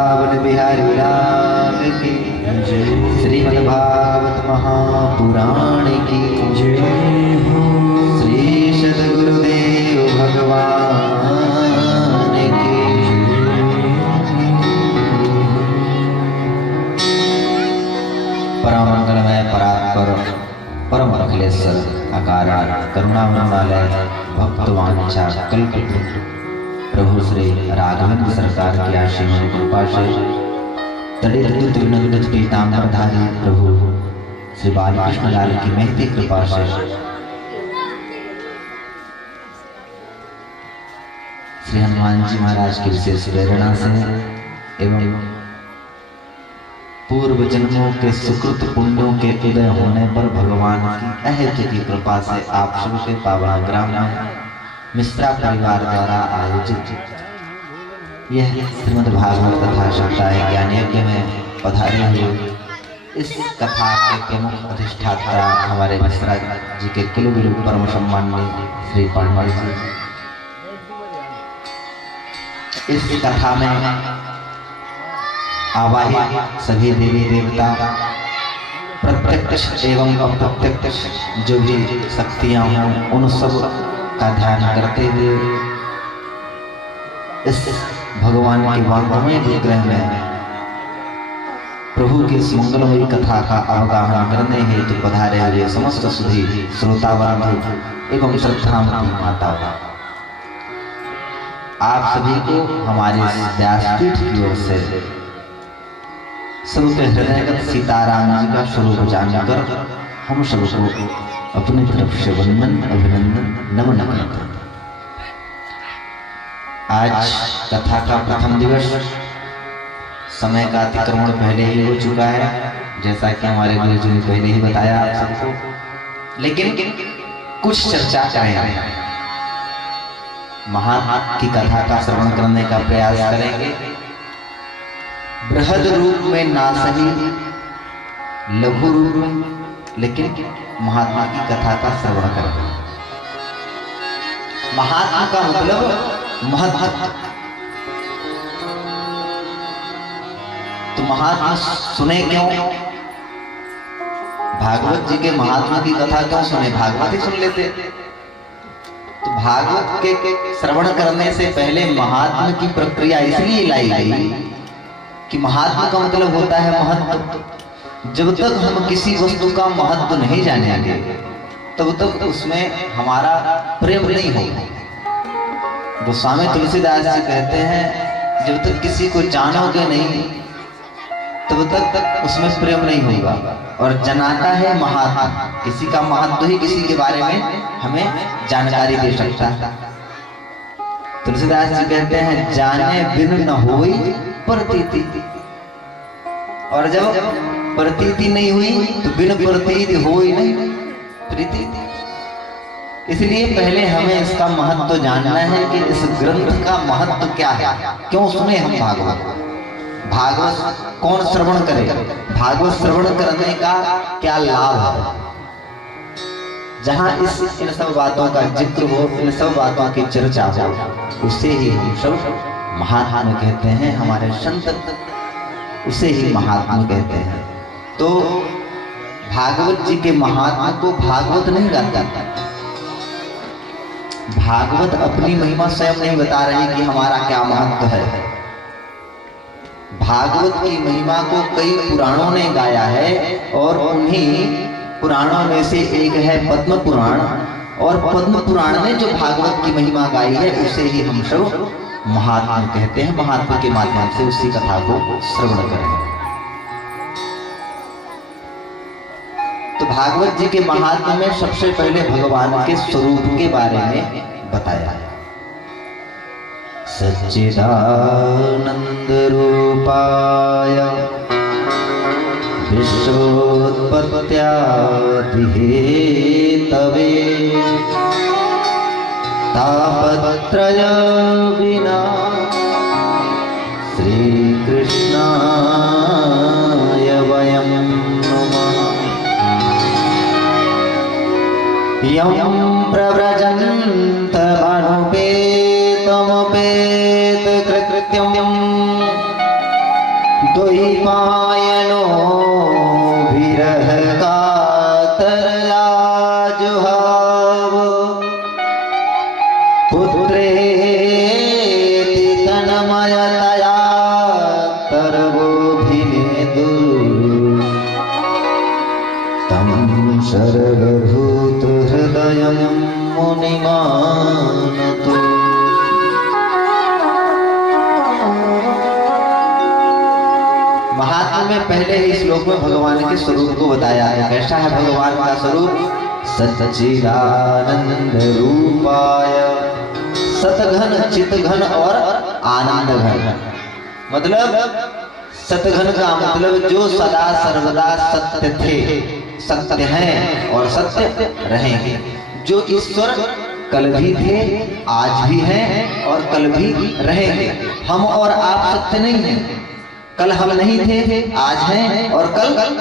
वृंदावन बिहारी लाल की जय। श्रीमद्भागवत महापुराण की जय। श्री सद्गुरुदेव भगवान की परम मंगलमय परात्पर परम अखिलेश्वर अकारण करुणामय भक्तवांछा कल्पतरु प्रभु श्री राघवेंद्र सरकार की आशीष कृपा से तड़ित विनंदित पीतांबरधारी प्रभु श्री बालकृष्ण लाल की महती कृपा से श्री हनुमान जी महाराज की विशेष प्रेरणा से एवं पूर्व जन्मों के सुकृत पुण्यों के उदय होने पर भगवान की अहेतु की कृपा से आप सबके पावन ग्राम में मिश्रा परिवार द्वारा आयोजित यह श्रीमद् भागवत कथा सप्ताह ज्ञान यज्ञ में पधारे हुए इस कथा के प्रमुख अधिष्ठाता हमारे मिश्रा जी के कुलगुरु परम सम्माननीय श्री पांडे जी इस कथा में आवाहित सभी देवी देवता प्रत्यक्ष एवं अप्रत्यक्ष जो भी शक्तियां हों उन सब का ध्यान करते हुए इस भगवान के वांगमय विग्रह में प्रभु की इस मंगलमयी कथा का अवगाहन करने हेतु पधारे हुए समस्त सुधी श्रोतावृंद एवं श्रद्धामती माता आप सभी को हमारे व्यासपीठ की ओर से सबके हृदयगत सीताराम जी का स्वरूप जानकर हम सबको अपनी तरफ से वंदन अभिनंदन नमन करते हैं। आज कथा का प्रथम दिवस समय का अतिक्रमण पहले ही हो चुका है, जैसा कि हमारे गुरुजी ने पहले ही बताया आप सबको, लेकिन कुछ चर्चा करेंगे, महात्मा की कथा का श्रवण करने का प्रयास करेंगे। बृहद रूप में ना सही, लघु रूप में, लेकिन महात्मा की कथा का श्रवण करेंगे। महात्मा का मतलब महत्व। तो महात्मा सुने क्यों? भागवत जी के महात्मा की कथा क्यों सुने? भागवत ही सुन लेते। तो भागवत के श्रवण करने से पहले महात्मा की प्रक्रिया इसलिए लाई गई कि महात्मा का मतलब होता है महत्व। जब तक हम किसी वस्तु का महत्व नहीं जानेंगे तब तक उसमें हमारा प्रेम नहीं होगा। गोस्वामी तुलसीदास जी कहते हैं जब तक किसी को जानोगे नहीं तब तक उसमें प्रेम नहीं होगा। और जनाता है महात्मा, किसी का महत्व ही किसी के बारे में हमें जानकारी दे सकता है। तुलसीदास जी कहते हैं जाने बिन न होई प्रतीति, और जब प्रतीति नहीं हुई तो बिन प्रतीति होई नहीं प्रतीति। इसलिए पहले हमें इसका महत्व जानना है कि इस ग्रंथ का महत्व क्या है, क्यों सुने हम भागवत। भागवत कौन श्रवण करे, भागवत श्रवण करने का क्या लाभ है। जहां इन सब बातों का जिक्र हो, इन सब बातों की चर्चा हो, उसे ही हम सब महात्मा कहते हैं। हमारे संत उसे ही महात्मा कहते हैं। तो भागवत जी के महात्मा को भागवत नहीं गाता। भागवत अपनी महिमा स्वयं नहीं बता रही कि हमारा क्या महत्व है। भागवत की महिमा को कई पुराणों ने गाया है, और उन्हीं पुराणों में से एक है पद्म पुराण, और पद्म पुराण ने जो भागवत की महिमा गाई है उसे ही हम सब महात्मा कहते हैं। महात्मा के माध्यम से उसी कथा को श्रवण करें। तो भागवत जी के महात्मा में सबसे पहले भगवान के स्वरूप के बारे में बताया। सच्चिदानंद रूपाय विश्वोत्पत्त्यादिहेतवे तापत्रय विना श्री कृष्णाय वयं नमः। यं प्रव्रजन्तमनुपेतमपेतकृत्यं स्वयं मुनिमानतो। महात्मा में पहले ही श्लोक में भगवान के स्वरूप को बताया है। कैसा है भगवान का स्वरूप? सच्चिदानंद रूपाय सतघन चितघन और आनंद घन। मतलब सतघन का मतलब जो सदा सर्वदा सत्य थे, सत्य हैं और सत्य रहेंगे। जो ईश्वर कल भी थे, आज भी हैं और कल भी रहेंगे। हम और आप सत्य नहीं हैं। कल हम नहीं थे, आज हैं और कल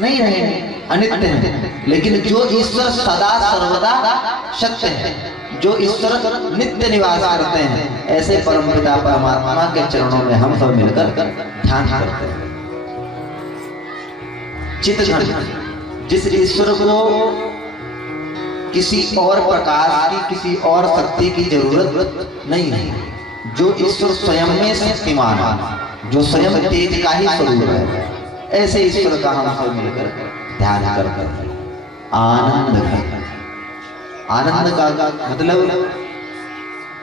नहीं रहेंगे, अनित्य हैं। लेकिन जो ईश्वर सदा सर्वदा सत्य है, जो ईश्वर नित्य निवास करते हैं, ऐसे परमपिता परमात्मा के चरणों में हम सब मिलकर ध्यान करते हैं। चितघन, जिस ईश्वर को किसी और प्रकाश की, किसी और शक्ति की जरूरत नहीं है, जो ईश्वर स्वयं में शक्तिमान है, जो स्वयं तेज का ही स्वरूप है, ऐसे ईश्वर का हम सब मिलकर ध्यान करते हैं। आनंद घन, आनंद का मतलब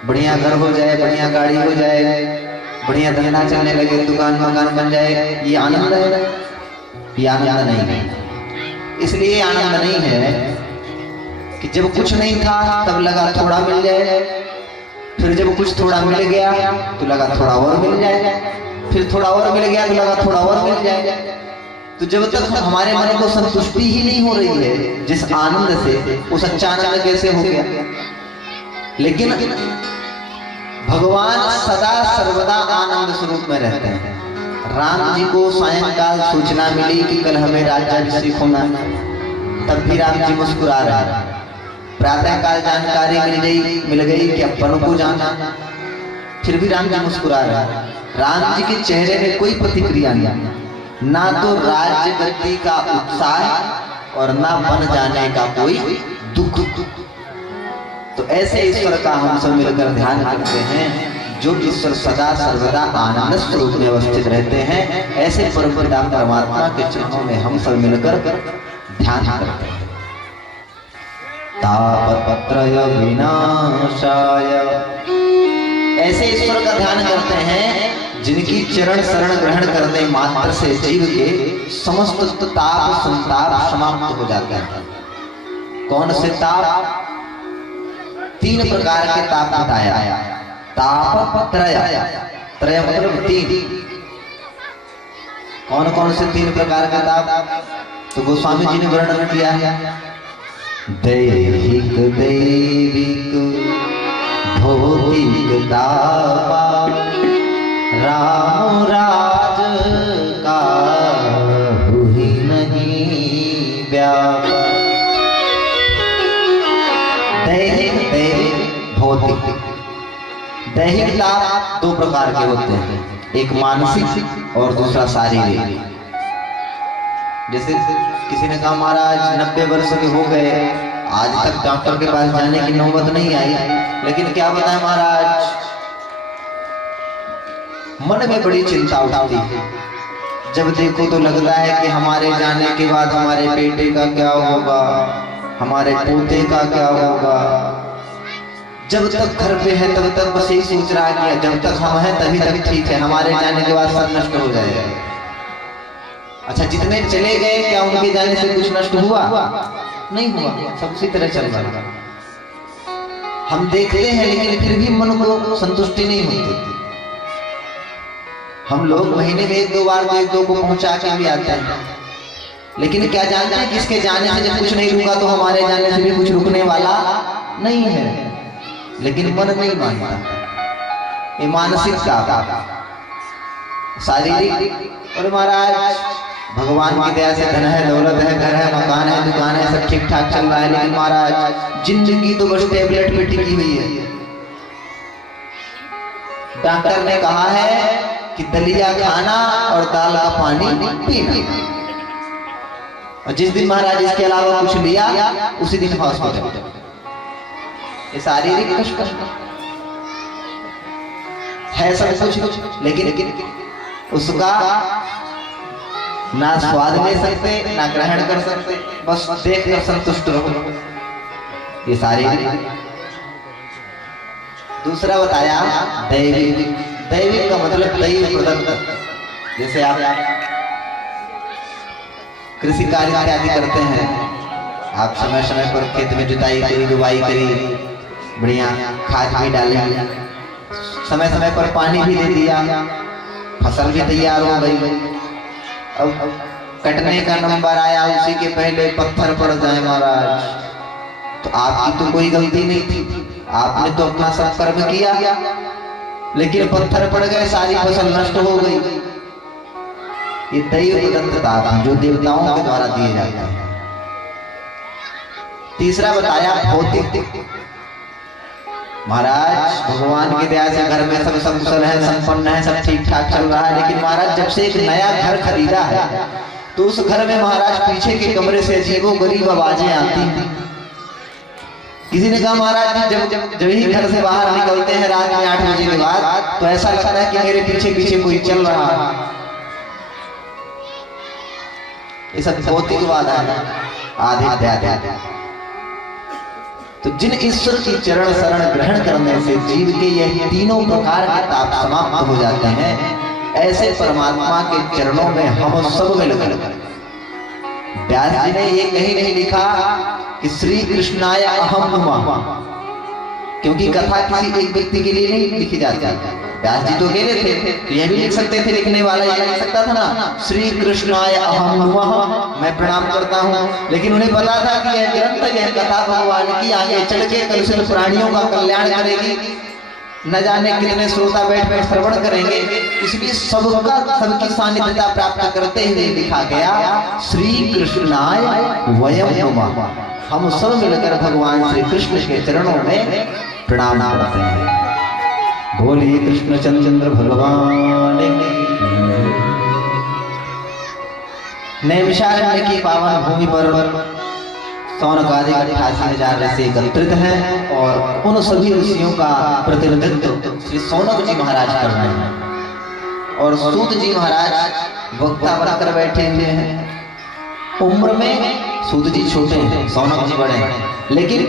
बढ़िया घर हो जाए, बढ़िया गाड़ी हो जाए, बढ़िया धंधा चलने लगे, दुकान मकान बन जाए, ये आनंद है? ये आनंद नहीं है। इसलिए आनंद नहीं है कि जब कुछ नहीं था तब लगा थोड़ा मिल जाए, फिर जब कुछ थोड़ा मिल गया तो लगा थोड़ा और मिल जाए, फिर थोड़ा और मिल गया तो लगा थोड़ा और मिल जाए। तो जब तक हमारे मन को संतुष्टि ही नहीं हो रही है जिस आनंद से, वो सच्चा आनंद कैसे हो गया? लेकिन भगवान सदा सर्वदा आनंद स्वरूप में रहते हैं। राम जी को सायंकाल सूचना मिली कि कल हमें राज्याभिषेक होना, तब भी राम जी मुस्कुरा रहे हैं। प्रातः काल जानकारी मिल गई कि अपन को जाना, फिर भी राम जी मुस्कुरा रहे हैं। राम जी के चेहरे में कोई प्रतिक्रिया नहीं, ना तो राज्य गद्दी का उत्साह और ना बन जाने का कोई दुख। तो ऐसे ईश्वर का हम सब मिलकर ध्यान करते हैं। जो ईश्वर सदा सर्वदा आनंद स्वरूप में अवस्थित रहते हैं, ऐसे परमपिता परमात्मा के चरणों में हम सब मिलकर ध्यान करते हैं। तापत्रय विनाशाय, ऐसे ईश्वर का ध्यान करते हैं जिनकी चरण शरण ग्रहण करने मात्र से जीव के समस्त ताप संताप समाप्त हो जाते हैं। कौन से ताप? 3 प्रकार के ताप बताया। ताप त्रय, त्रय मतलब 3। कौन कौन से 3 प्रकार के ताप? तो गोस्वामी जी ने वर्णन किया है। दैहिक दैविक भौतिक तापा, राम राज का हुई नहीं व्यापा। दैहिक दैविक भौतिक। दैहिक ताप 2 प्रकार के होते हैं, एक मानसिक और दूसरा शारीरिक। जैसे किसी ने कहा महाराज 90 वर्ष के हो गए, आज तक डॉक्टर के पास जाने की नौबत नहीं आई, लेकिन क्या बताएं महाराज, मन में बड़ी चिंता उठाती है। जब देखो तो लगता है कि हमारे जाने के बाद हमारे बेटे का क्या होगा, हमारे पोते का क्या होगा। जब तक घर पे है तब तक बस यही सोच रहा है कि जब तक हम हैं तभी तक ठीक है, हमारे जाने के बाद सब नष्ट हो जाएगा। अच्छा, जितने चले गए क्या उनके जाने से कुछ नष्ट हुआ? नहीं हुआ, सब उसी तरह चल रहा है। हम देखते हैं लेकिन फिर भी मन को संतुष्टि नहीं होती। हम लोग महीने में 1-2 बार तो 1-2 को पहुंचा के भी आते हैं, लेकिन क्या जानते हैं किसके जाने से जब कुछ नहीं रुका तो हमारे जाने से भी कुछ रुकने वाला नहीं है। लेकिन मन नहीं मानता। ये मानसिकता, शारीरिक। और महाराज भगवान की दया से धन है, दौलत है, घर है, मकान है, दुकान है, सब ठीक ठाक चल रहा है, लेकिन महाराज जिंदगी तो बस टेबलेट पे टिकी हुई है। डॉक्टर ने कहा है कि दलिया खाना और दाल का पानी पीना, और जिस दिन महाराज इसके अलावा कुछ लिया उसी दिन हॉस्पिटल। ये शारीरिक कष्ट है सब कुछ, लेकिन उसका ना स्वाद ले सकते, ना ग्रहण कर सकते, बस देख कर संतुष्ट रहो। ये शारीरिक। दूसरा बताया दैविक। दैविक का मतलब दैव प्रदत्त। जैसे आप कृषि कार्य इत्यादि करते हैं, आप समय समय पर खेत में जुताई करी, बुवाई करी, बढ़िया खाद भी डाली, समय समय पर पानी भी दे दिया, फसल भी तैयार हो गई। अब कटने का नंबर आया, उसी के पहले पत्थर पड़ जाए महाराज, तो आपकी तो कोई गलती नहीं थी, आपने तो अपना सब कर्म किया, लेकिन पत्थर पड़ गए, सारी फसल नष्ट हो गई। ये दैव प्रदत्तता जो देवताओं के द्वारा दिए जाते हैं। तीसरा बताया भौतिक। महाराज भगवान की दया से घर में सब कुशल है, संपन्न है, सब ठीक ठाक चल रहा है, लेकिन महाराज जब से एक नया घर खरीदा है तो उस घर में महाराज पीछे के कमरे से अजीबोगरीब आवाजें आती। किसी ने कहा महाराज जब ही घर से बाहर निकलते हैं रात में 8 बजे के बाद, तो ऐसा लगता है कि मेरे पीछे पीछे कोई चल रहा है। ये सब भौतिकवाद है, आध्यात्म। तो जिन ईश्वर की चरण शरण ग्रहण करने से जीव के यह तीनों प्रकार के ताप समाप्त हो जाते हैं, ऐसे परमात्मा के चरणों में हम सब मिलकर। व्यास जी ने ये कहीं नहीं लिखा कि श्री कृष्णाय अहम नुमा, क्योंकि कथा किसी एक व्यक्ति के लिए नहीं लिखी जाती। व्यास जी तो अकेले थे, तो यह भी लिख सकते थे, लिखने वाला ये लिख सकता था ना, श्री कृष्णाय अहम नुमा, मैं प्रणाम करता हूँ। लेकिन उन्हें पता था कि यह ग्रंथ, यह कथा भगवान की आगे चल के कलुषित प्राणियों का कल्याण करेगी, न जाने कितने श्रोता बैठ कर श्रवण करेंगे, इसलिए सबकी सानिध्यता प्राप्त करते हुए लिखा गया श्री कृष्णाय वयम नुमा। हम सब मिलकर भगवान श्री कृष्ण के चरणों में प्रणाम करते हैं। बोलिए कृष्ण चंद्र भगवान। नैमिषारण्य की पावन भूमि पर सौनकादि 88,000 ऋषि एकत्रित हैं और उन सभी ऋषियों का प्रतिनिधित्व श्री सौनक जी महाराज कर रहे हैं। और सूत जी महाराज वक्ता बनकर बैठे हुए हैं। उम्र में सूत जी छोटे हैं, सौनक जी बड़े हैं, लेकिन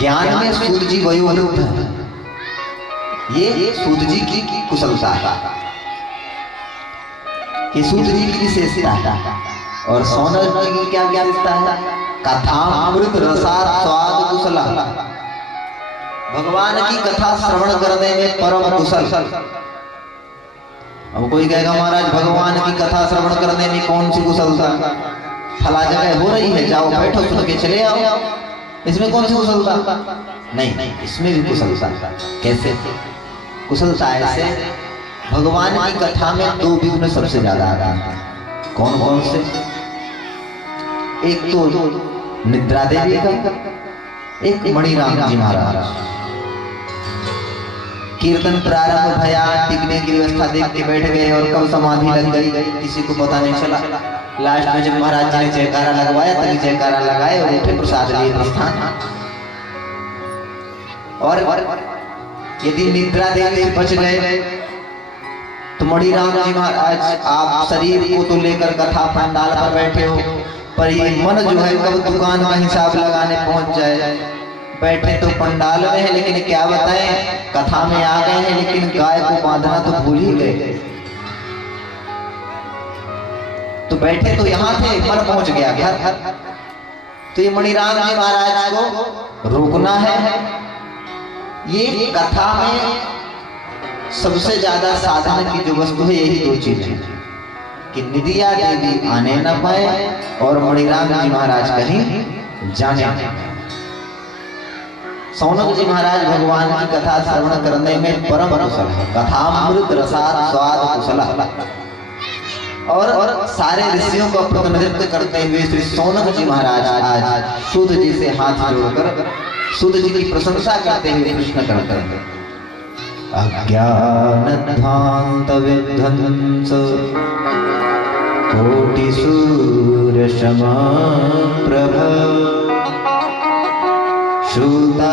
ज्ञान में सूत जी वयोवृद्ध हैं। ये सूत जी की कुशलता है, ये सूत जी की विशेषता है। और सौनक जी की क्या विशेषता है? कथामृत रसार स्वाद कुशला, भगवान की कथा श्रवण करने में परम कुशल। अब कोई कहेगा महाराज भगवान की कथा श्रवण करने में कौन सी कुशलता, फला जगह हो रही है, जाओ बैठो सुन के चले आओ, इसमें कौन सी कुशलता? नहीं, इसमें भी कुशलता। कैसे कुशलता? ऐसे भगवान की कथा में 2 विघ्न सबसे ज्यादा आते हैं। कौन कौन से? एक तो निद्रा देवी का, एक मणिराम जी महाराज। कीर्तन प्रारंभ भया, टिकने की व्यवस्था देख के बैठ गए और कब समाधि लग गई किसी को पता नहीं चला। लास्ट में जब महाराज जी ने जयकारा लगवाया तभी जयकारा लगाए और उठे, प्रसाद लिए प्रस्थान। और यदि निद्रा देवी से बच गए तो मणिराम जी महाराज आप शरीर को तो लेकर कथा पंडाल पर बैठे हो, पर ये मन जो है कब दुकान का हिसाब लगाने पहुंच जाए। बैठे तो पंडाल में है, लेकिन क्या बताएं कथा में आ गए हैं, लेकिन गाय को बांधना तो भूल ही गए। तो बैठे तो यहाँ थे, मन पहुंच गया घर। तो ये मणिराम जी महाराज को रोकना है। ये कथा में सबसे ज्यादा साधन की जो वस्तु है यही 2 चीजें, कि निदिया देवी आने न पाए और मणिराम जी महाराज कहीं जाने। सौनक जी महाराज भगवान की कथा श्रवण करने में परम कुशल है, कथामृत रसार स्वाद कुशला। और सारे ऋषियों का प्रतिनिधित्व करते हुए श्री सौनक जी महाराज आज सूत जी से हाथ जोड़कर सूत जी की प्रशंसा करते हुए कृष्ण करते हैं। अज्ञानध्वांत विध्वंस कोटि सूर्य समप्रभ, श्रोता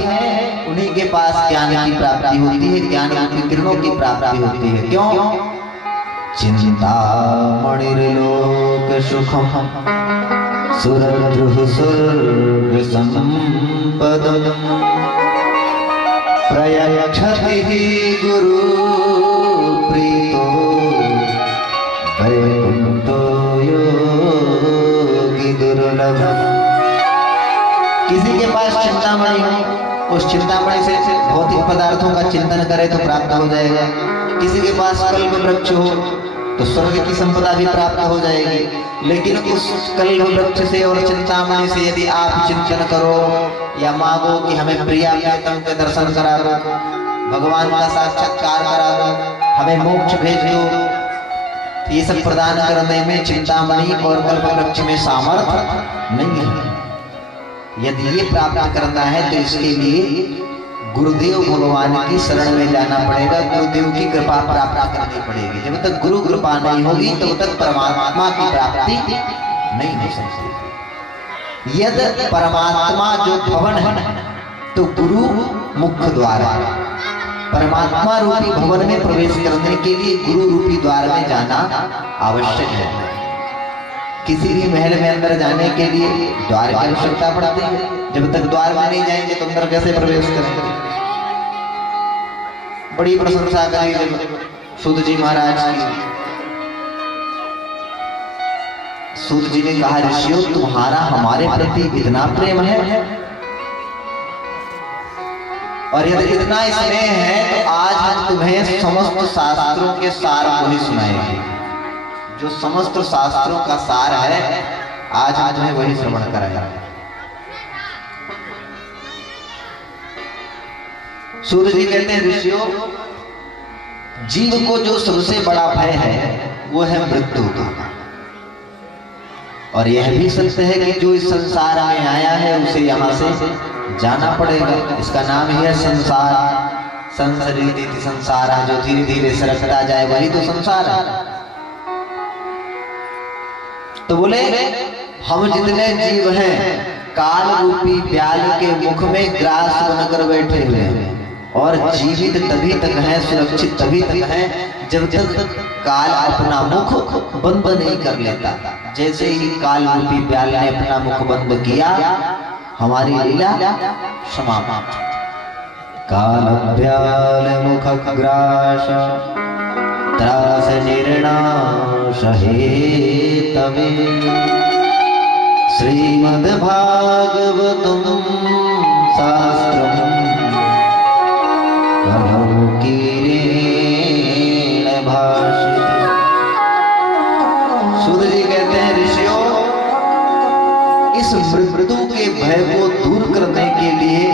है उन्हीं के पास ज्ञान की प्राप्ति होती है, ज्ञान की किरणों की प्राप्ति होती है। क्यों? चिंता मणिर्लोक सुखम सुरद्रुह स्वर्ग पदम प्रयच्छति गुरु प्रीतो वैकुंठो योगी दुर्लभ। किसी के पास चिंतामणि हो, उस चिंतामणि से भौतिक पदार्थों का चिंतन करे तो प्राप्त हो जाएगा। किसी के पास कल्प वृक्ष हो तो स्वर्ग की संपदा भी प्राप्त हो जाएगी। लेकिन उस कल्प वृक्ष से और चिंतामणि से यदि आप चिंतन करो या मांगो कि हमें प्रिया प्रियतम के दर्शन करा दो, भगवान का साक्षात्कार करा दो, हमें मोक्ष भेज दो, ये सब प्रदान करने में चिंतामणि और कल्प वृक्ष में सामर्थ्य नहीं है। यदि ये प्राप्त करना है तो इसके लिए गुरुदेव भगवान की शरण में जाना पड़ेगा, गुरुदेव की कृपा प्राप्त करनी पड़ेगी। जब तक गुरु कृपा नहीं होगी तब तक परमात्मा की प्राप्ति नहीं हो सकती। यद परमात्मा जो भवन है तो गुरु मुख्य द्वार है। परमात्मा रूपी भवन में प्रवेश करने के लिए गुरु रूपी द्वार में जाना आवश्यक है। किसी भी महल में अंदर जाने के लिए द्वार की आवश्यकता पड़ती है। जब तक द्वार में नहीं जाएंगे तो अंदर कैसे प्रवेश करेंगे। बड़ी प्रशंसा करी सूत जी महाराज की। सूत जी ने कहा, ऋषियों तुम्हारा हमारे प्रति इतना प्रेम है और यदि इतना स्नेह है तो आज हम तुम्हें समस्त शास्त्रों के सार को ही सुनाएंगे। जो समस्त शास्त्रों का सार है आज हम तुम्हें वही श्रवण कराएंगे। सूत जी कहते हैं, ऋषियों जीव को जो सबसे बड़ा भय है वो है मृत्यु का। और यह भी सत्य है कि जो इस संसार में आया है उसे यहाँ से जाना पड़ेगा। इसका नाम ही है संसार। संसरित संसार जो धीरे धीरे सरकता जाए वही तो संसार है। तो बोले हम जितने जीव हैं काल रूपी ब्याल के मुख में ग्रास बनकर बैठे हुए हैं और जीवित तभी तक हैं, सुरक्षित तभी तक हैं जब तक काल अपना मुख बंद नहीं कर लेता। जैसे ही काल रूपी ब्याल ने अपना मुख बंद किया हमारी लीला समाप्त। काल ब्याल मुख ग्रास त्रास निर्नाश हेतवे श्रीमद् भागवतम शास्त्रम कीरेण भाषित। सूत जी कहते हैं, ऋषियों इस मृत्यु के भय को दूर करने के लिए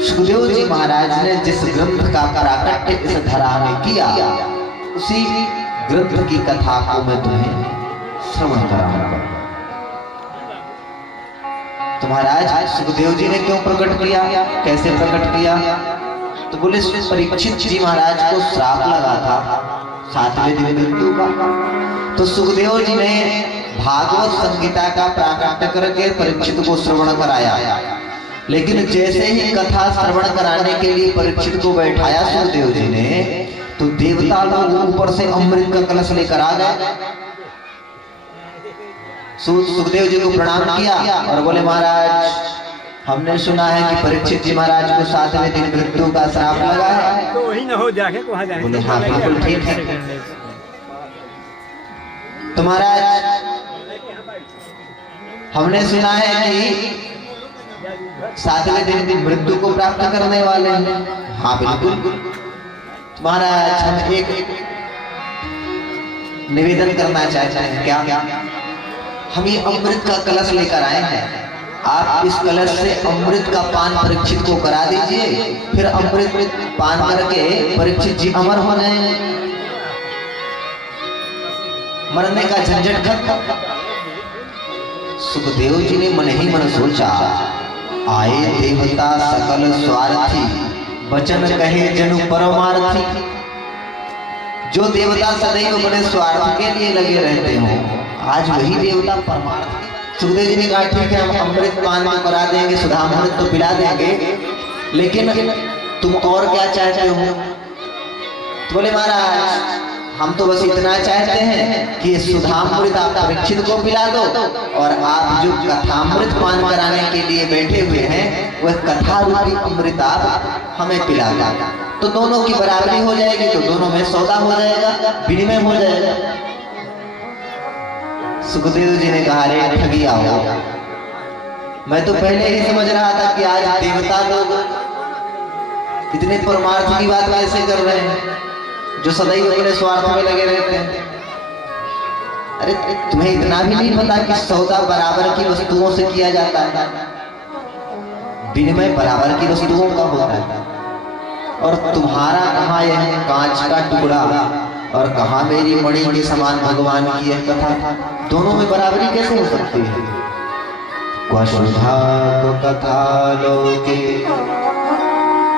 सुखदेव जी महाराज ने जिस ग्रंथ का प्राकट्य इस धरा में किया उसी ग्रंथ की कथा को मैं तुम्हें श्रवण कराऊंगा। तो महाराज सुखदेव जी ने क्यों प्रकट किया, कैसे प्रकट किया? तो बोले परीक्षित जी महाराज को श्राप लगा था 7वें दिन मृत्यु का। तो सुखदेव जी ने भागवत संगीता का प्राकट्य करके परीक्षित को श्रवण कराया। लेकिन जैसे ही कथा श्रवण कराने के लिए परीक्षित को बैठाया सुखदेव जी ने तो देवता लोग ऊपर से अमृत का कलश लेकर आ गए। सुखदेव जी को प्रणाम किया और बोले, महाराज हमने सुना है कि परीक्षित जी महाराज को 7वें दिन मृत्यु का श्राप लगा है। तो वही न हो जाके वहां जाएंगे। बोले हाँ बिल्कुल ठीक है। तो महाराज हमने सुना है कि 7वें दिन मृत्यु को प्राप्त करने वाले हैं। हाँ बिल्कुल। महाराज हम एक निवेदन करना चाहते हैं। क्या? हम ये अमृत का कलश लेकर आए हैं, आप इस कलश से अमृत का पान परीक्षित को करा दीजिए, फिर अमृत पान करके परीक्षित जी अमर हो जाएंगे, मरने का झंझट खत्म। सुखदेव जी ने मन ही मन सोचा, आए देवता सकल स्वार्थी, वचन कहे जनु परमार्थी। जो देवता सदैव बड़े स्वार्थ के लिए लगे रहते हो, आज वही देवता परमार्थ। सुखदेव जी ने कहा ठीक है, हम अमृत पान तो करा देंगे, सुधामृत तो पिला देंगे, लेकिन तुम और क्या चाहते हो? तो बोले महाराज हम तो बस इतना चाहते हैं कि सुधामृत आप परीक्षित को पिला दो और आप जो कथामृत पान कराने के लिए बैठे हुए हैं वह कथा रूपी अमृत आप हमें पिला दो, तो दोनों की बराबरी हो जाएगी, तो दोनों में सौदा हो जाएगा, विनिमय हो जाएगा। सुखदेव जी ने कहा, रे ठगी आओ, मैं तो पहले ही समझ रहा था कि आज देवता लोग इतने परमार्थ की बात कैसे कर रहे हैं, जो सदैव अपने स्वार्थ में लगे रहते हैं। अरे तुम्हें इतना भी नहीं पता कि सौदा बराबर की वस्तुओं से किया जाता है, विनिमय बराबर की वस्तुओं का होता है। और तुम्हारा कहाँ यह कांच का टुकड़ा और कहाँ मेरी मणि के समान भगवान की यह कथा, दोनों में बराबरी कैसे हो सकती है। क्व सुधा क्व कथा लोके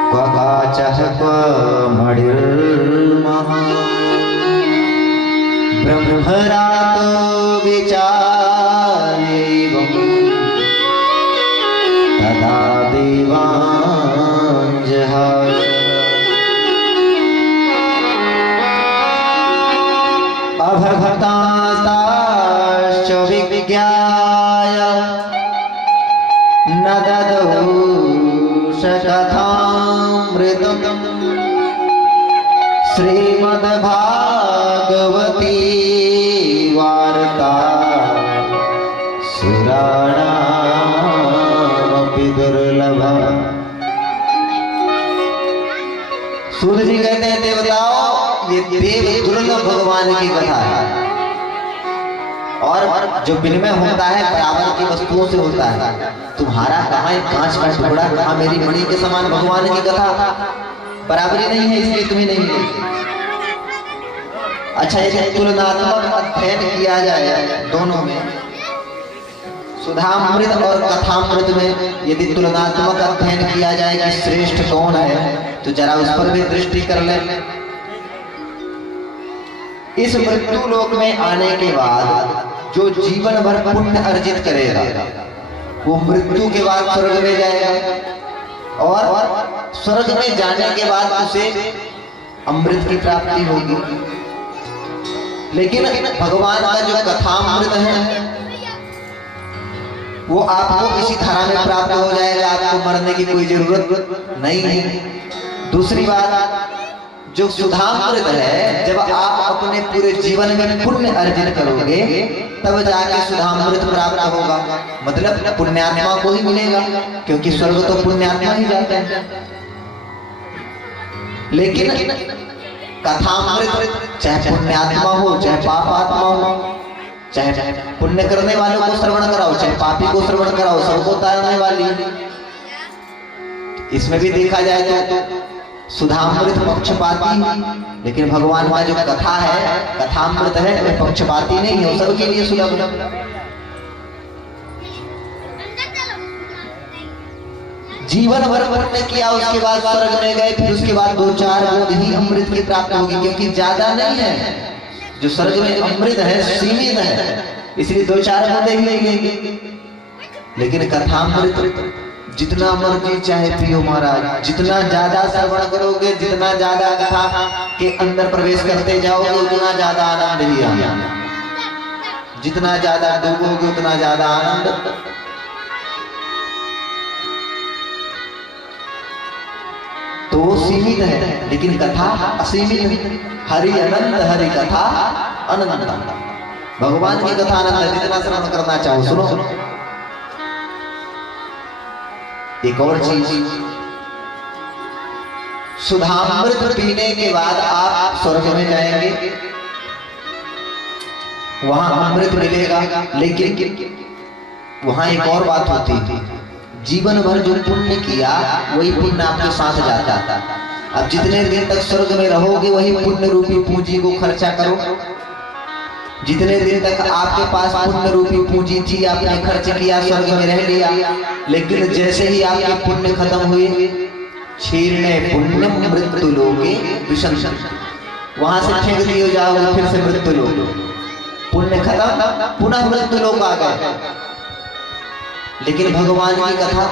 क्व काचः क्व मणिर्महा ब्रह्मरातो विचारेवं तदा देवाञ्जहास। अभक्तास्ताश्च विज्ञाय न ददौ कथामृतम् श्रीमद्भागवती वार्ता सुराणामपि दुर्लभा। सूत जी कहते हैं, देवताओं ये देव दुर्लभ भगवान की कथा है, और जो विनिमय होता है बराबर की वस्तुओं से होता है। तुम्हारा कहाँ कांच का टुकड़ा, कहाँ मेरी मणि के समान भगवान की कथा, बराबरी नहीं है, इसलिए तुम्हें नहीं मिलेगी। अच्छा, यदि तुलनात्मक अध्ययन किया जाए दोनों में, सुधामृत और कथामृत में यदि तुलनात्मक अध्ययन किया जाए कि श्रेष्ठ कौन है, तो जरा उस पर भी दृष्टि कर ले। इस मृत्यु लोक में आने के बाद जो जीवन भर पुण्य अर्जित करेगा वो मृत्यु के बाद स्वर्ग में जाएगा, और स्वर्ग में जाने के बाद उसे अमृत की प्राप्ति होगी। लेकिन भगवान का जो कथामृत है वो आपको इसी धारा में प्राप्त हो जाएगा, आपको मरने की कोई जरूरत नहीं है। दूसरी बात, जो सुधामृत है, जब आप अपने पूरे जीवन में पुण्य अर्जित करोगे तब जाके सुधामृत प्राप्त होगा, मतलब पुण्यात्मा को ही मिलेगा, क्योंकि स्वर्ग तो पुण्यात्मा ही जाते हैं। लेकिन कथामृत चाहे पुण्यात्मा हो चाहे पापात्मा हो, चाहे पुण्य करने वालों को श्रवण कराओ चाहे पापी को श्रवण कराओ, सबको तारने वाली। इसमें भी देखा जाए तो सुधामृत पक्षपाती, लेकिन भगवान का जो कथा है कथामृत है वह पक्षपाती नहीं है, सबके लिए सुलभ। जीवन भर पुण्य किया, उसके बाद स्वर्ग में गए, फिर उसके बाद 2-4 बूंद ही अमृत की प्राप्ति होगी, क्योंकि ज्यादा नहीं है। जो स्वर्ग में अमृत है सीमित है, इसलिए 2-4 बूंदे ही लेंगे। लेकिन कथामृत जितना मर्जी चाहे पियो महाराज, जितना ज्यादा श्रवण करोगे, जितना ज्यादा कथा के अंदर प्रवेश करते जाओगे, उतना ज्यादा आनंद ही आएगा। जितना ज्यादा डूबोगे उतना ज्यादा आनंद। तो वो सीमित है, लेकिन कथा असीमित है। हरि अनंत, हरि कथा अनंत। भगवान की कथा अनंत, जितना श्रवण करना चाहो सुनो। एक और चीज, सुधामृत पीने के बाद आप स्वर्ग में जाएंगे, वहां अमृत मिलेगा, लेकिन वहां एक और बात होती थी, जीवन भर जो पुण्य किया वही पुण्य आपके साथ जाता था। अब जितने दिन तक स्वर्ग में रहोगे वही पुण्य रूपी पूंजी को खर्चा करो। जितने दिन तक आपके पास पुण्य रूपी पूंजी थी, आपने खर्च किया, स्वर्ग में रह लिया, लेकिन जैसे ही आपके पुण्य खत्म हुए, क्षीर्णे पुण्यम मृत्यु लोके विशंसन्, वहां से फेंक दिए जाओगे, फिर से मृत्यु लोक, पुण्य खत्म, पुनः मृत्यु लोक आ गए। लेकिन भगवान की कथा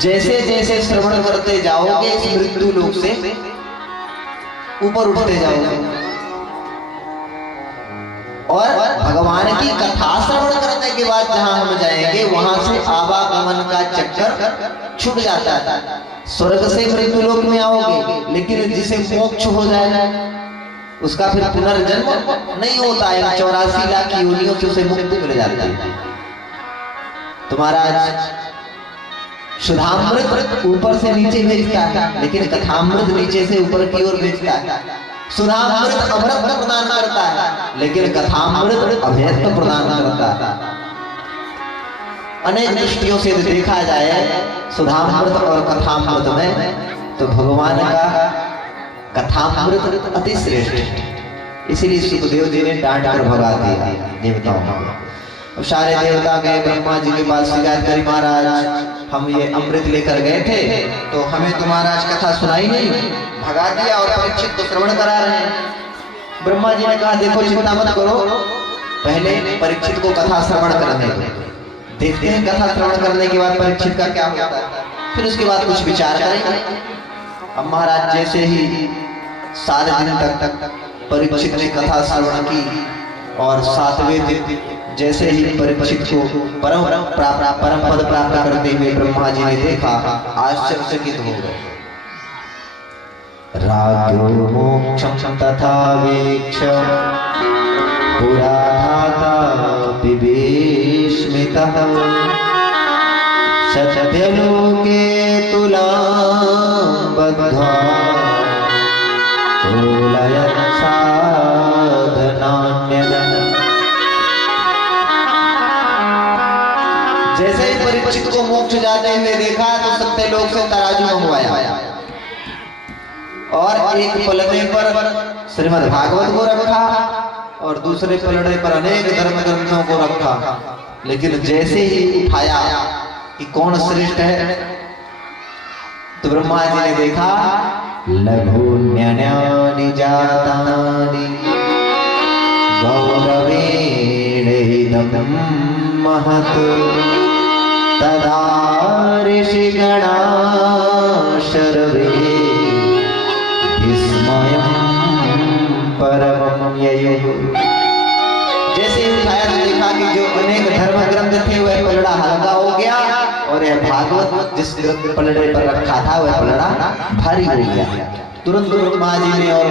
जैसे जैसे श्रवण करते जाओगे, इस मृत्यु लोक से ऊपर उठते जाओगे। और भगवान की कथा श्रवण करने के बाद जहां हम जाएंगे वहां से आवागमन का चक्कर छूट जाता है। स्वर्ग से मृत्युलोक में आओगे, लेकिन जिसे मोक्ष हो जाए उसका फिर पुनर्जन्म नहीं होता है। 84 लाख योनियों से उसे मुक्ति मिल जाती है। तो महाराज सुधामृत ऊपर से नीचे भेजता है, लेकिन कथामृत नीचे से ऊपर की ओर भेजता है। सुधामृत अमृत प्रदान करता है, लेकिन कथामृत अभेद्य प्रदान करता है। अनेक दृष्टियों से देखा जाए सुधामृत और कथामृत में, तो भगवान का कथामृत अति श्रेष्ठ है। इसीलिए सुखदेव जी ने डांट कर भगा दिया देवताओं को। अब सारे देवता गए ब्रह्मा जी के पास, शिकायत करी, महाराज हम ये अमृत लेकर गए थे तो हमें तो महाराज कथा सुनाई नहीं, भगा दिया और परीक्षित को श्रवण करा रहे हैं। ब्रह्मा जी ने कहा देखो चिंता मत करो, पहले परीक्षित को कथा श्रवण करने दो, देखते हैं कथा श्रवण करने के बाद परीक्षित का क्या होता है, फिर उसके बाद कुछ विचार करेंगे। अब महाराज जैसे ही 7 दिन तक परीक्षित ने कथा श्रवण की और 7वें दिन जैसे ही परीक्षित को परम पद प्राप्त करते हुए ब्रह्मा जी ने देखा, आश्चर्यचकित हो गए। राग्यो मोक्षं तथा वीक्ष पुरा धाता विभीष्मितः सत्यलोके तुलां बद्ध्वा तुलयत् साधनान्यदन्। जैसे ही परीक्षित को मोक्ष जाते हुए देखा तो सत्यलोक से तराजू मंगवाया और एक पलड़े पर श्रीमद् भागवत को रखा और दूसरे पलड़े पर अनेक धर्म ग्रंथों को रखा। लेकिन जैसे ही उठाया कि कौन श्रेष्ठ है, तो ब्रह्मा जी ने देखा लघुन्यन्यानि जातानि गौरवेण इदं महत् तदा ऋषिगणा सर्वे विस्मयं परमं ययुः। जैसे ही उठाया तो देखा कि जो अनेक धर्म ग्रंथ थे वह पलड़ा हल्का हो गया और यह भागवत जिस पलड़े पर रखा था वह पलड़ा भारी हो गया। तुरंत ब्रह्मा जी ने और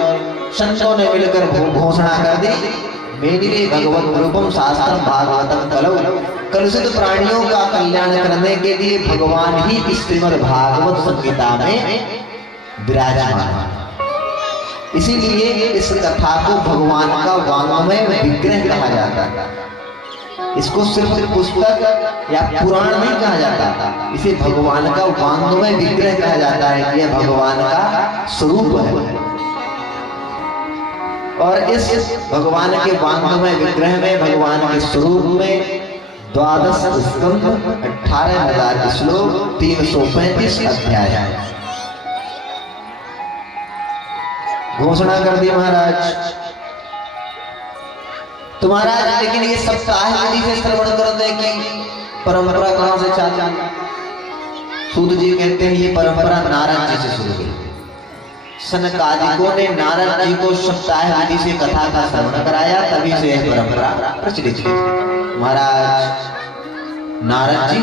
संतों ने मिलकर घोषणा कर दी, मेरे भगवत रूपम शास्त्रम भागवतम कलौ। कलुषित प्राणियों का कल्याण करने के लिए भगवान ही इस श्रीमद् भागवत संहिता में विराजमान। इसीलिए इस कथा को भगवान का वाङ्मय विग्रह कहा जाता है। इसको सिर्फ पुस्तक या पुराण नहीं कहा जाता, इसे भगवान का वाङ्मय विग्रह कहा जाता है कि यह भगवान का स्वरूप है। और इस भगवान के वाङ्मय विग्रह में, भगवान के स्वरूप में 12 स्कंध, 18,000 श्लोक, 335 अध्याय घोषणा कर दी महाराज। तो महाराज लेकिन ये सप्ताह विधि से श्रवण करने की परंपरा कहां से चालू? सूत जी कहते हैं ये परंपरा नारद जी से शुरू हुई। सनकादिकों ने नारद जी को सप्ताह विधि से कथा का श्रवण कराया, तभी से यह परंपरा प्रचलित हुई। महाराज नारद जी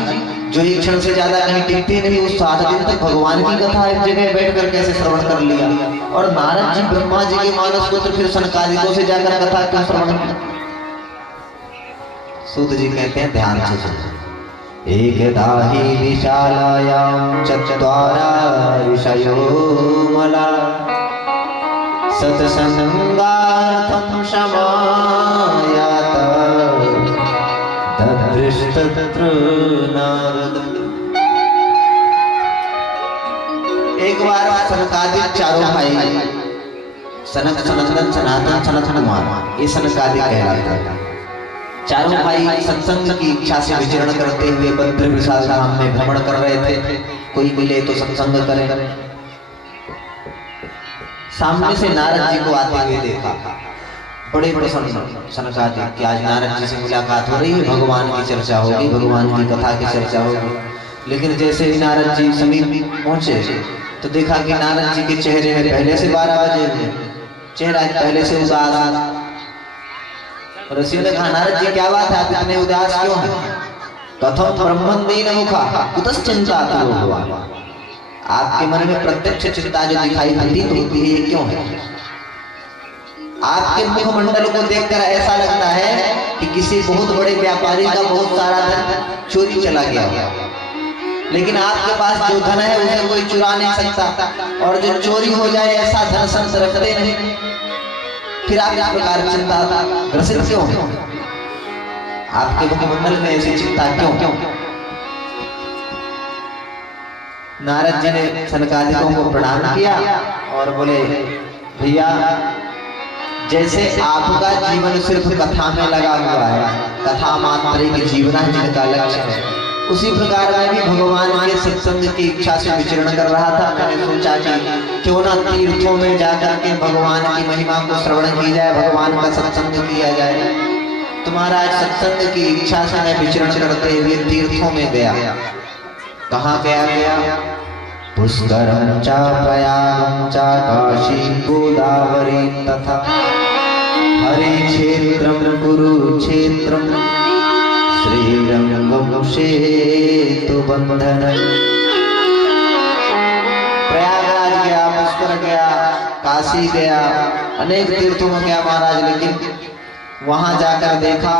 जो एक क्षण से ज्यादा कहीं टिकते नहीं, उस 7 दिन तक भगवान की कथा एक जगह बैठकर कैसे श्रवण कर लिया। और नारद जी ब्रह्मा जी के मानस पुत्र फिर सनकादिकों से जाकर कथा क्यों श्रवण किया? सूत जी कहते हैं ध्यान से सुनो। एकदा हि विशालायां चत्वारा ऋषयो मला सत्संगार्थं समायात तदृष्टत्र नारद। एक बार सनकादिक चारों भाई सनक, सनंदन, सनातन, सनत कुमार, ये सनकादिक कहलाते हैं। चारों भाई सत्संग की इच्छा से विचरण करते हुए बद्र विशाल धाम में भ्रमण कर रहे थे। कोई मिले तो सत्संग करें। सामने से नारद जी को आते हुए देखा, बड़े प्रसन्न सनकादिक कि आज नारद जी से मुलाकात हो रही है, भगवान की चर्चा होगी, भगवान की कथा की चर्चा होगी। लेकिन जैसे ही नारद जी समीप पहुंचे तो देखा कि नारद जी के चेहरे में पहले से 12 बजे चेहरा पहले से उदास, ऋषियों ने कहा नारद जी क्या बात है, आप इतने उदास क्यों हैं? कथम ब्रह्मन दीन मुखा कुतश्चिंता हुआ, आपके मन में प्रत्यक्ष चिंता जो दिखाई प्रतीत होती है ये क्यों है? आपके मुखमंडल को देखकर ऐसा लगता है कि किसी बहुत बड़े व्यापारी का बहुत सारा धन चोरी चला गया, लेकिन आपके पास जो धन है उसे कोई चुरा नहीं सकता, और जो चोरी हो जाए ऐसा धन संस रखते नहीं, फिर आप इस प्रकार चिंता ग्रसित क्यों हो? आपके मुखमंडल में ऐसी चिंता क्यों? नारद जी ने सनकादिकों को प्रणाम किया और बोले भैया, जैसे आपका जीवन सिर्फ कथा में लगा हुआ है, कथा मात्र की जीवन जिनका लक्ष्य है, उसी प्रकार मैं भी भगवान के सत्संग की इच्छा से विचरण कर रहा था। मैंने सोचा कि क्यों ना तीर्थों में जाकर के भगवान की महिमा को श्रवण की जाए, भगवान का सत्संग किया जाए। तुम्हारा सत्संग की इच्छा से मैं विचरण करते हुए तीर्थों में गया। कहाँ गया? पुष्करम चा प्रयागम चा काशी गोदावरी तथा हरे क्षेत्रम कुरुक्षेत्रम श्रीरंगम सेतु बंधन। प्रयागराज गया, पुष्कर गया, काशी गया, अनेक तीर्थों में गया महाराज, लेकिन वहां जाकर देखा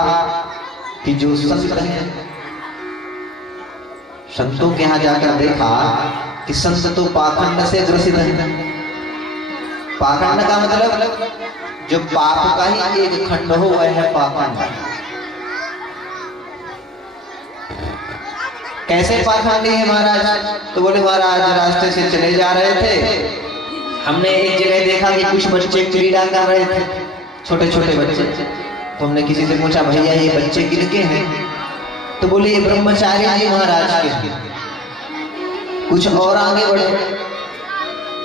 कि जो संत हैं, संतों के यहाँ जाकर देखा कि संत तो पाखंड से ग्रसित है। पाखंड का मतलब जो पाप का ही एक खंड हो वह है पाखंड। कैसे पाखंडी है महाराज? तो बोले महाराज रास्ते से चले जा रहे थे, हमने एक जगह देखा कि कुछ बच्चे क्रीड़ा कर रहे थे, छोटे छोटे बच्चे। तो हमने किसी से पूछा भैया ये बच्चे किनके हैं? तो बोले ये ब्रह्मचारी जी महाराज के। कुछ और आगे बढ़े,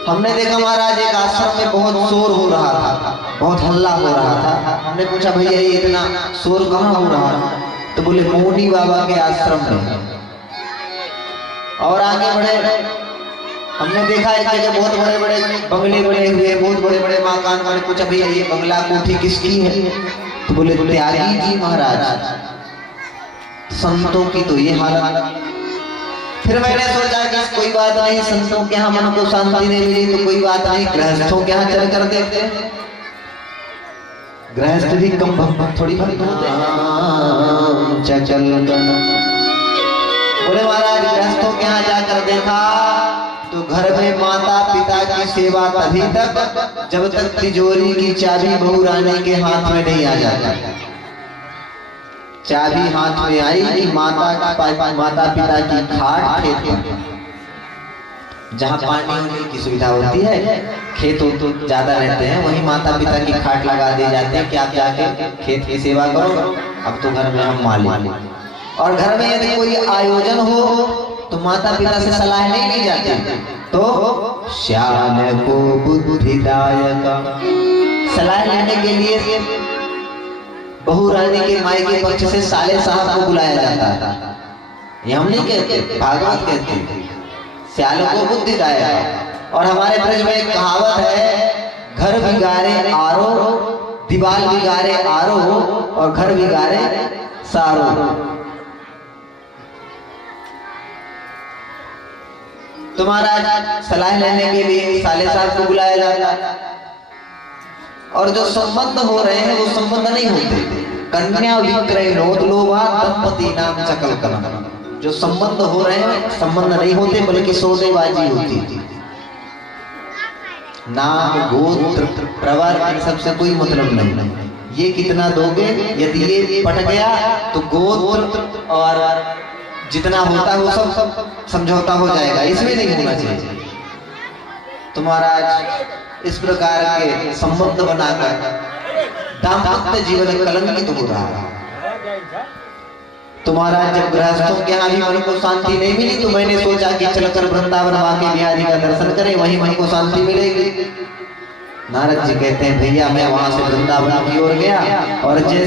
हमने देखा महाराज एक आश्रम में बहुत शोर हो रहा था, बहुत हल्ला हो रहा था। हमने पूछा भैया ये इतना शोर कहाँ हो रहा है? तो बोले मोनी बाबा के आश्रम में। और आगे बढ़े, हमने देखा एक जगह बहुत बड़े बड़े बंगले बने हुए, बहुत बड़े बड़े मकान बने। पूछा भैया ये बंगला कोठी किसकी है? तो बोले त्यागी जी महाराज, संतों की तो ये हालत। फिर मैंने सोचा कि कोई बात नहीं, संतों के यहाँ मन को शांति नहीं मिली तो कोई बात नहीं, गृहस्थों के यहाँ चल कर देखते हैं। गृहस्थ भी कम भक्त थोड़ी भक्त होते हैं। बोले महाराज गृहस्थों के यहाँ जाकर देखा तो घर में माता पिता की सेवा तभी तक जब तक तिजोरी की चाबी बहू रानी के हाथ में नहीं आ जाती। चाबी हाथ में आई कि माता पिता की खाट खेत जहाँ पानी की सुविधा होती है, खेत तो ज्यादा रहते हैं, वहीं माता पिता की खाट लगा दी जाती है कि आप जाके खेत की सेवा करो, अब तो घर में हम मालिक। और घर में यदि कोई आयोजन हो तो माता पिता से सलाह नहीं ली जाती, तो श्याम को बुद्धिदायक सलाह लेने के लिए बहू रानी के माई के पक्ष से साले साहब को बुलाया जाता है। ये हम नहीं कहते, भागवत कहते हैं श्याल को बुद्धिदायक। और हमारे ब्रज में एक कहावत है, घर बिगाड़े आरो, दीवार बिगाड़े आरो, और घर बिगाड़े सारो। तुम्हारा सलाह लेने के लिए साले साहब को बुलाया जाता है, और जो संबंध हो रहे हैं वो संबंध नहीं होते। कन्या विक्रय नोतलोभा दंपति नाम चकल कलम। जो संबंध हो रहे हैं संबंध नहीं होते, बल्कि सौदेबाजी होती है। नाम गोत्र प्रवर इन सबसे कोई मतलब नहीं। ये कितना दोगे, यदि ये पट गया तो गोत्र और जितना होता है वो सब समझौता हो जाएगा, इसमें नहीं होना चाहिए। तो महाराज इस प्रकार के संबंध बनाकर दाम्पत्य जीवन कलंकित हो रहा है। तो महाराज जब गृहस्थों के यहाँ भी मन को शांति नहीं मिली तो मैंने सोचा कि चलकर वृंदावन बांके बिहारी का दर्शन करें, वहीं मन को शांति मिलेगी। नारद जी कहते हैं भैया मैं वहां से वृंदावन की ओर गया और जैसे